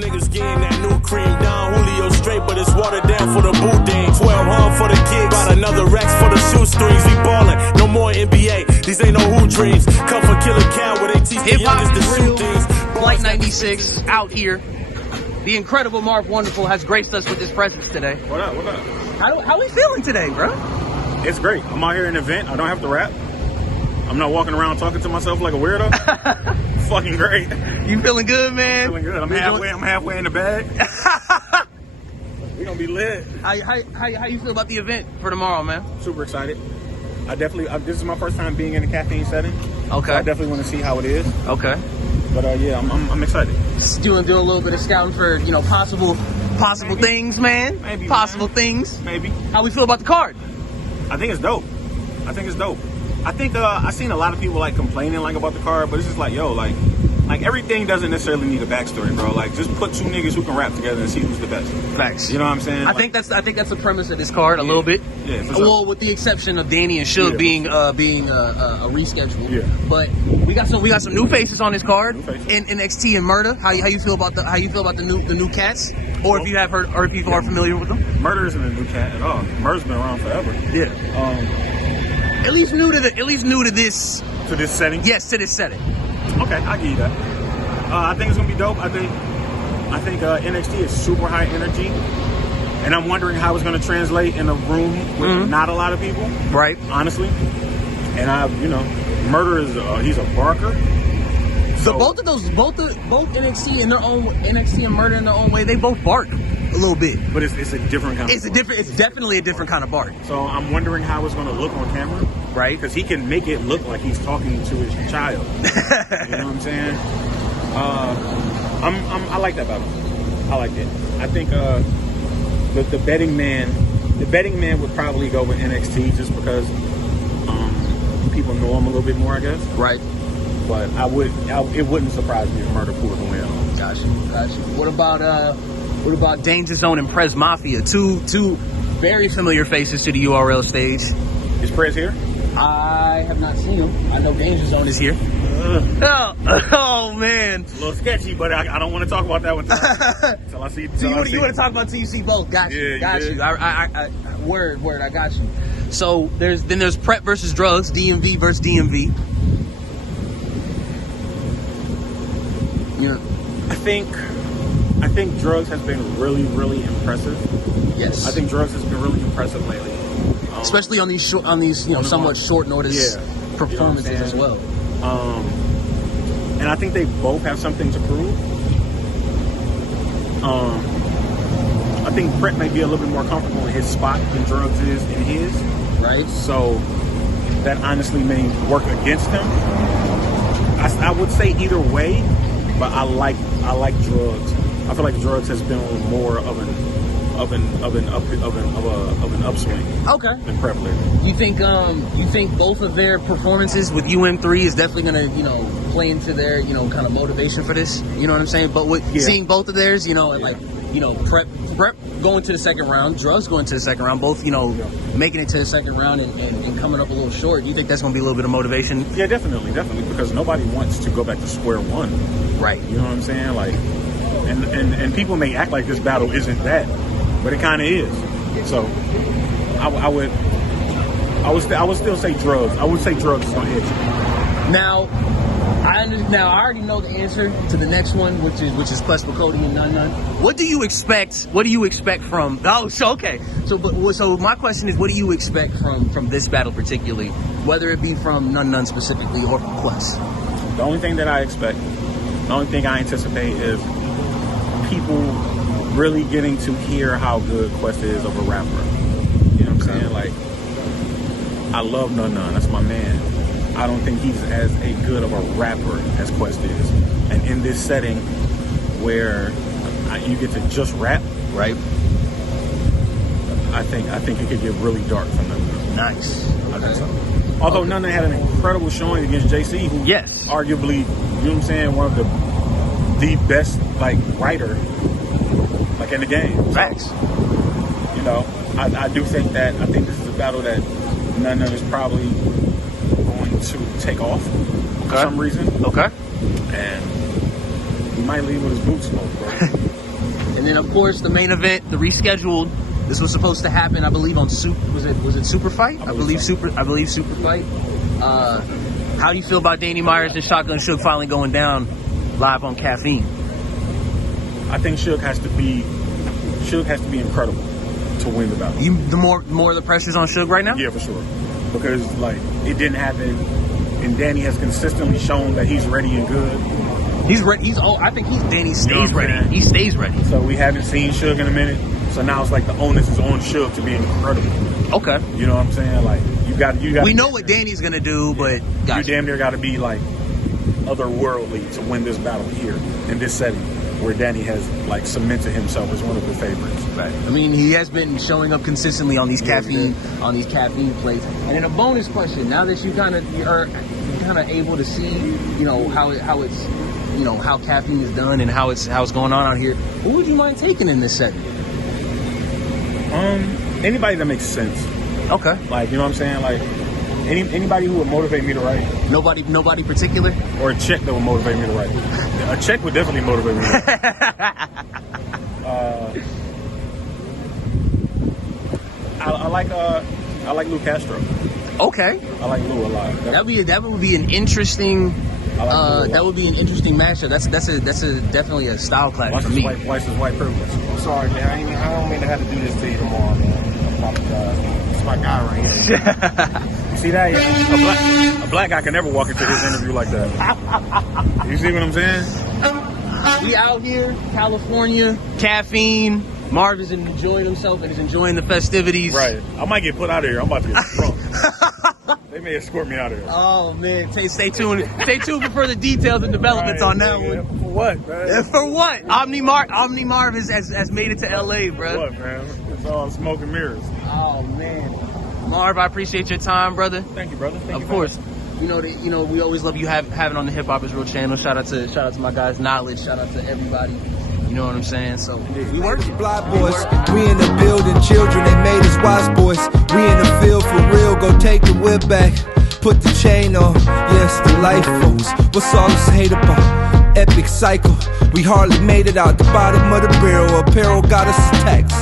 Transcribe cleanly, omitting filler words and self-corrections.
niggas getting that new cream down. Julio straight, but it's watered down for the boudin. 12 home for the kicks, got another Rex for the shoestrings. We ballin', no more NBA. These ain't no who dreams. Come for Killer Cow where they teach the youngest to shoot things. Flight 96 out here. The incredible Marv Wonderful has graced us with his presence today. What up? What up? How we feeling today, bro? It's great. I'm out here in an event. I don't have to rap. I'm not walking around talking to myself like a weirdo. Fucking great. You feeling good, man? I'm feeling good. I'm halfway in the bag. We're gonna be lit. How you feel about the event for tomorrow, man? Super excited. This is my first time being in a caffeine setting. Okay. So I definitely want to see how it is. Okay. But yeah, I'm excited. Do a little bit of scouting for possible maybe. Things, man. Maybe possible man. Things. Maybe. How we feel about the card? I think it's dope. I think I seen a lot of people like complaining like about the card, but it's just like like everything doesn't necessarily need a backstory, bro. Like just put two niggas who can rap together and see who's the best. Facts. You know what I'm saying? I think that's the premise of this card a little bit. Yeah. For sure. Well, with the exception of Danny and Suge being a reschedule. Yeah. But we got some new faces on this card in NXT and Murder. How you feel about the new cats? Or if you have heard, or if you are familiar with them? Murder isn't a new cat at all. Murder's been around forever. Yeah. At least new to this. To this setting. Yes, to this setting. Okay, I'll give you that. I think it's gonna be dope. I think NXT is super high energy, and I'm wondering how it's gonna translate in a room with not a lot of people. Right. Honestly, and Murder is he's a barker. So both NXT and Murder in their own way, they both bark a little bit. But it's a different kind. It's definitely a different kind of bark. So I'm wondering how it's gonna look on camera. Right. Because he can make it look like he's talking to his child. You know what I'm saying? I like that battle. I like it. I think the betting man would probably go with NXT just because people know him a little bit more, I guess. Right. But it wouldn't surprise me if Murder pulled away. Gotcha. What about Danger Zone and Prez Mafia? Two very familiar faces to the URL stage. Is Prez here? I have not seen him. I know Danger Zone is here. Oh man. It's a little sketchy, but I don't want to talk about that one until I see. You want to talk about till you see both? Got you. Yeah, got you. Word. I got you. So there's Prep versus Drugs, DMV versus DMV. Yeah. I think Drugs has been really, really impressive. Yes. I think Drugs has been really impressive lately. Especially on these somewhat short notice performances as well. And I think they both have something to prove. I think Brett may be a little bit more comfortable in his spot than Drugs is in his. Right. So that honestly may work against him. I would say either way, but I like Drugs. I feel like Drugs has been on more of an upswing. Okay. Than Prep lately. You think both of their performances with UM3 is definitely gonna play into their kind of motivation for this? You know what I'm saying? But with seeing both of theirs, Prep going to the second round, Drugs going to the second round, both making it to the second round and coming up a little short. Do you think that's gonna be a little bit of motivation? Yeah, definitely, because nobody wants to go back to square one. Right. You know what I'm saying? Like, and people may act like this battle isn't that, but it kind of is. So I would still say Drugs. I would say Drugs is gonna edge. Now I already know the answer to the next one, which is Clutch Cody and Nun. What do you expect? What do you expect from? Oh, so okay. So my question is, what do you expect from this battle particularly, whether it be from Nun specifically or from Clutch? The only thing I anticipate is people really getting to hear how good Quest is of a rapper. You know what I'm saying? Like, I love Nun. That's my man. I don't think he's as good of a rapper as Quest is. And in this setting where you get to just rap, right? I think it could get really dark from Nun. Nice. I think so. Although Nun had an incredible showing against JC, who arguably, you know what I'm saying, one of the best writer in the game. Facts. So, I do think this is a battle that Nun is probably going to take off for some reason. Okay. And we might leave with his boots smoked, bro. And then, of course, the main event, the rescheduled. This was supposed to happen, I believe, on was it Super Fight? I believe Super Fight. How do you feel about Danny Myers and Shotgun Suge finally going down live on Caffeine? I think Suge has to be incredible to win the battle. The more the pressure's on Suge right now? Yeah, for sure. Because like it didn't happen, and Danny has consistently shown that he's ready and good. He's ready. I think Danny stays ready. He stays ready. So we haven't seen Suge in a minute. So now it's like the onus is on Suge to be incredible. Okay. You know what I'm saying? Like you got. We know what Danny's gonna do, but you damn near got to be like otherworldly to win this battle here in this setting, where Danny has like cemented himself as one of the favorites. Right. I mean, he has been showing up consistently on these caffeine plays. And then a bonus question: now that you kind of are able to see, you know, how it's, you know, how Caffeine is done and how it's going on out here, who would you mind taking in this setting? Anybody that makes sense. Okay. Like, you know what I'm saying? Like anybody who would motivate me to write. Nobody particular? Or a chick that would motivate me to write. A chick would definitely motivate me to write. I like Lou Castro. Okay. I like Lou a lot. That would be an interesting matchup. That's definitely a style clash for me. White's white privilege. I'm sorry, man. I don't mean to have to do this to you tomorrow, man. I apologize. It's my guy right here. You see that? A black guy can never walk into this interview like that. You see what I'm saying? We out here, California, Caffeine. Marv is enjoying himself and is enjoying the festivities. Right. I might get put out of here. I'm about to get drunk. They may escort me out of here. Oh man, stay tuned. Stay tuned for further details and developments on that one. For what, man? For what? Omni Marv has made it to LA, bro. For what, man? It's all smoke and mirrors. Oh man, Marv, I appreciate your time, brother. Thank you, brother. Of course. You know, we always love you having on the Hip Hop Is Real channel. Shout out to my guys, Knowledge. Shout out to everybody. You know what I'm saying? So we work. Block boys, we in the building, children, they made us wise boys. We in the field for real, go take the whip back, put the chain on. Yes, the life folks. What's all this hate about? Epic cycle. We hardly made it out the bottom of the barrel. Apparel got us attacks.